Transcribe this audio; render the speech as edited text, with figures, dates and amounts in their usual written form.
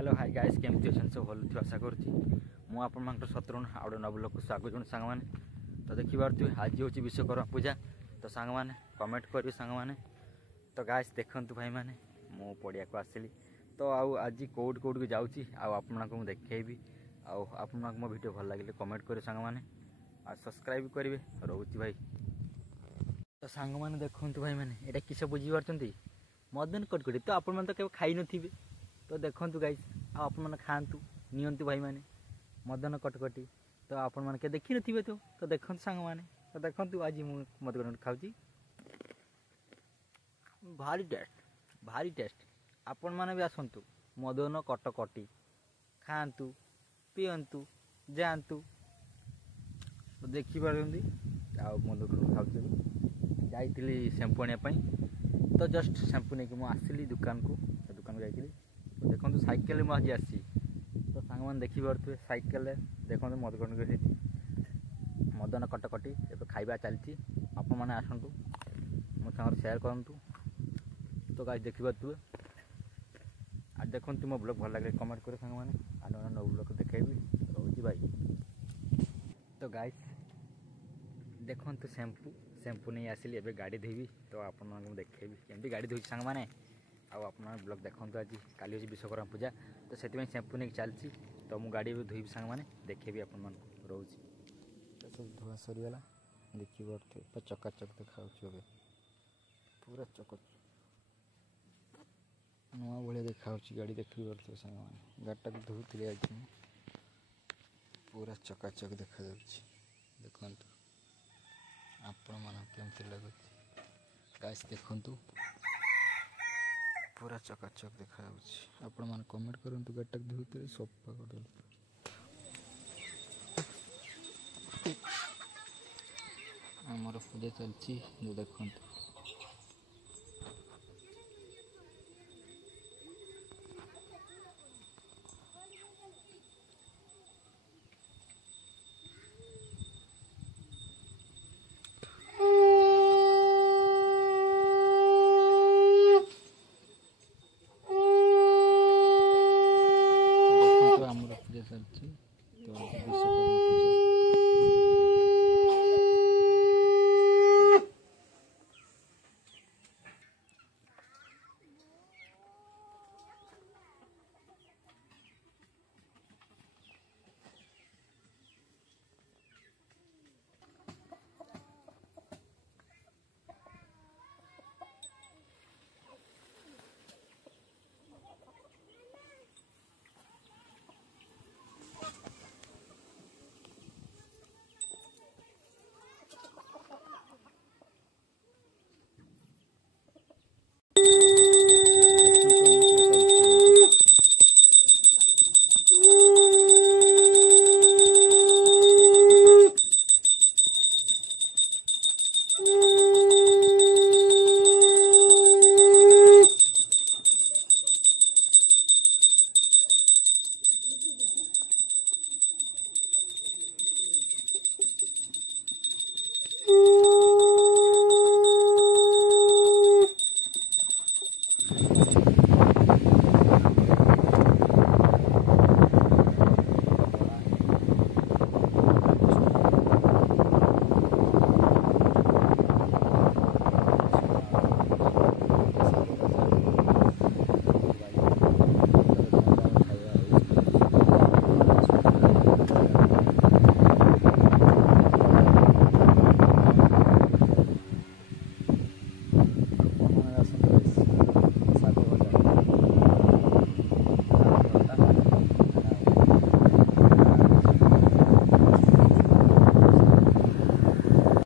Hello hi guys केमती अच्छा सब भल आशा करुँची मुझे शत्रुघ्न आउट नवलोक को स्वागत जन सांग मैंने तो देखिपे आज हूँ विश्वकर्मा पूजा तो सांग मैंने कमेंट करेंगे सांग मैंने तो गाइस देखु भाई मैंने मु पड़िया को आसली तो आज कौट को जाऊँगी आपको देखेबी आपको मो वीडियो भल लगे कमेंट करें सांग मैंने सब्सक्राइब करेंगे रोचे भाई तो सांग मैंने देखु भाई मैंने यहाँ किस बुझीपार मदन कटकटी तो आपण तो केवल खाई नथिबे तो देखु गाइस आपने खातु नियंतु भाई मैंने मदन कटकटी तो आपण मैंने देखी नथिबे तो देखु सांग मैंने तो देखु आज मु मदन कटकटी खाऊची भारी टेस्ट आपण मैंने भी आसतु मदन कटकटी खातु पीयंतु जातु तो देखिपार मदन कटकटी खाऊँ जाइली शैम्पू आने तो जस्ट शैम्पू नहीं कि आसली दुकान को जाइली तो देखो साइकेल में आज आसी तो सांग मैंने देखिपे साइकेल देखो मदन कटकटी ए खाଇବା चलती आप मैंने आसतु मो सागर सेयार करूँ तो गाइस देखिपे आज देखो मो ब्लॉग भल लगे कमेंट कर सांग मैंने आने नौ ब्लॉग देखेबी रोजी भाई तो गाइस देखो शैम्पू नहीं आसिली एबे गाड़ी धोबी तो आपको देखेबी केमती गाड़ी धोई सांग मैंने आप ब्लॉग देखो आज काली हूँ विश्वकर्मा पूजा तो से शैम्पू नहीं चलती तो मुझे गाड़ी भी धोबी सांग मैंने देखेबी आप रोचे तो सब धुआ सरीगला देखिए चकाचक देखा पूरा चकाचक नुआ भाया देखा गाड़ी देखी पारे सांग मैंने गाड़ीटा भी धोती आज पूरा चकाचक देखा देखु आपण मन केमती लगुच गाइस देखु पूरा चकाचक देखा आपण मैंने कमेंट करूँ गाड़ीटा धोते सफा कर आमर पूजा चलती जो देखु पूजा चलती।